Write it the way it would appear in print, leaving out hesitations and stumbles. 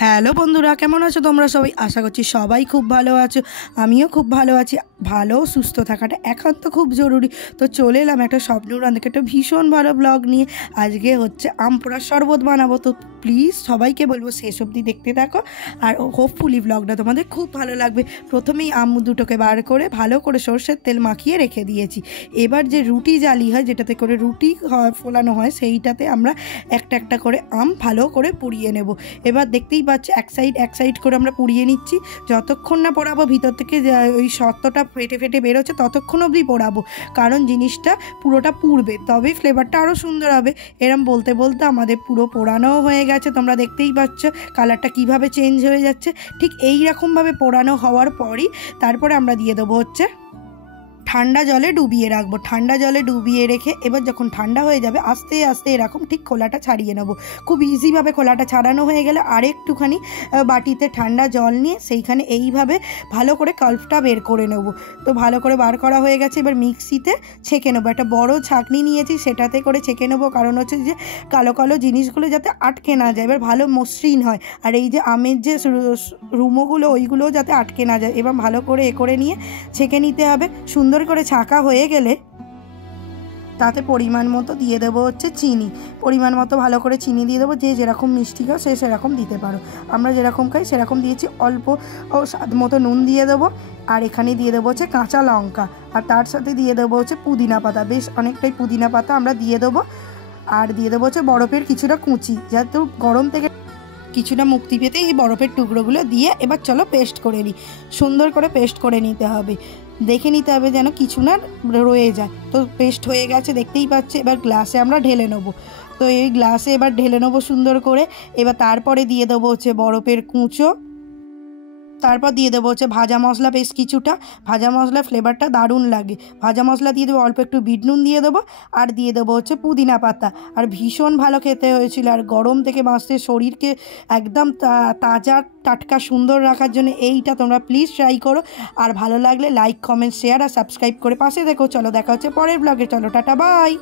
Hello বন্ধুরা, কেমন আছো তোমরা সবাই? আশা করছি সবাই খুব ভালো আছো। আমিও খুব ভালো আছি। ভালো সুস্থ থাকাটা একান্ত খুব জরুরি। তো চলে এলাম একটা স্বপ্নরান থেকে একটা ভীষণ ভালো ব্লগ নিয়ে। আজকে হচ্ছে আম পোড়ার শরবত বানাবো। তো প্লিজ সবাইকে বলবো শেষ অবধি দেখতে থাকো, আর হোপফুলি ব্লগটা তোমাদের খুব ভালো লাগবে। প্রথমেই আম দুটোকে বার করে ভালো করে সরষের তেল মাখিয়ে রেখে দিয়েছি। এবার যে রুটি জালি হয়, যেটাতে করে রুটি ফোলানো হয়, সেইটাতে আমরা একটা একটা করে আম ভালো করে পুড়িয়ে নেব। এবার দেখতেই পাচ্ছি এক সাইড করে আমরা পুড়িয়ে নিচ্ছি। যতক্ষণ না পোড়াবো ভিতর থেকে ওই সত্ত্বটা ফেটে ফেটে বেরোচ্ছে ততক্ষণ অবধি পোড়াবো, কারণ জিনিসটা পুরোটা পুড়বে, তবেই ফ্লেভারটা আরও সুন্দর হবে। এরম বলতে বলতে আমাদের পুরো পোড়ানোও হয়ে গেছে। তোমরা দেখতেই পাচ্ছ কালারটা কিভাবে চেঞ্জ হয়ে যাচ্ছে। ঠিক এই রকমভাবে পোড়ানো হওয়ার পরই তারপরে আমরা দিয়ে দেবো হচ্ছে ঠান্ডা জলে ডুবিয়ে রাখবো। ঠান্ডা জলে ডুবিয়ে রেখে এবার যখন ঠান্ডা হয়ে যাবে আস্তে আস্তে এরকম ঠিক খোলাটা ছাড়িয়ে নেবো। খুব ইজিভাবে খোলাটা ছাড়ানো হয়ে গেলে আরেকটুখানি বাটিতে ঠান্ডা জল নিয়ে সেইখানে এইভাবে ভালো করে কাল্পটা বের করে নেব। তো ভালো করে বার করা হয়ে গেছে। এবার মিক্সিতে ছেঁকে নেবো। একটা বড় ছাঁকনি নিয়েছি, সেটাতে করে ছেঁকে নেবো, কারণ হচ্ছে যে কালো কালো জিনিসগুলো যাতে আটকে না যায়, এবার ভালো মসৃণ হয়। আর এই যে আমের যে রুমোগুলো ওইগুলোও যাতে আটকে না যায়। এবার ভালো করে করে নিয়ে ছেঁকে নিতে হবে। সুন্দর করে ছাঁকা হয়ে গেলে তাতে পরিমাণ মতো দিয়ে দেবো হচ্ছে চিনি। পরিমাণ মতো ভালো করে চিনি দিয়ে দেবো। যে যেরকম মিষ্টি খাও সে সেরকম দিতে পারো। আমরা যেরকম খাই সেরকম দিয়েছি। অল্প স্বাদ মতো নুন দিয়ে দেবো। আর এখানে দিয়ে দেবো হচ্ছে কাঁচা লঙ্কা, আর তার সাথে দিয়ে দেবো হচ্ছে পুদিনা পাতা। বেশ অনেকটাই পুদিনা পাতা আমরা দিয়ে দেবো। আর দিয়ে দেবো হচ্ছে বরফের কিছুটা কুচি, যাতে গরম থেকে কিছুটা মুক্তি পেতে এই বরফের টুকরোগুলো দিয়ে এবার চলো পেস্ট করে নিই। সুন্দর করে পেস্ট করে নিতে হবে। দেখে নিতে হবে যেন কিছু না রয়ে যায়। তো পেস্ট হয়ে গেছে দেখতেই পাচ্ছে। এবার গ্লাসে আমরা ঢেলে নেবো। তো এই গ্লাসে এবার ঢেলে নেবো সুন্দর করে। এবার তারপরে দিয়ে দেবো হচ্ছে বরফের কুঁচো। তারপর দিয়ে দেবো হচ্ছে ভাজা মশলা বেশ কিছুটা। ভাজা মশলা ফ্লেভারটা দারুণ লাগে। ভাজা মশলা দিয়ে দেবো, অল্প একটু বিট নুন দিয়ে দেবো, আর দিয়ে দেবো হচ্ছে পুদিনা পাতা। আর ভীষণ ভালো খেতে হয়েছিল। আর গরম থেকে বাঁচতে শরীরকে একদম তাজা টাটকা সুন্দর রাখার জন্য এইটা তোমরা প্লিজ ট্রাই করো। আর ভালো লাগলে লাইক কমেন্ট শেয়ার আর সাবস্ক্রাইব করে পাশে দেখো। চলো দেখা হচ্ছে পরের ব্লগে। চলো টাটা বাই।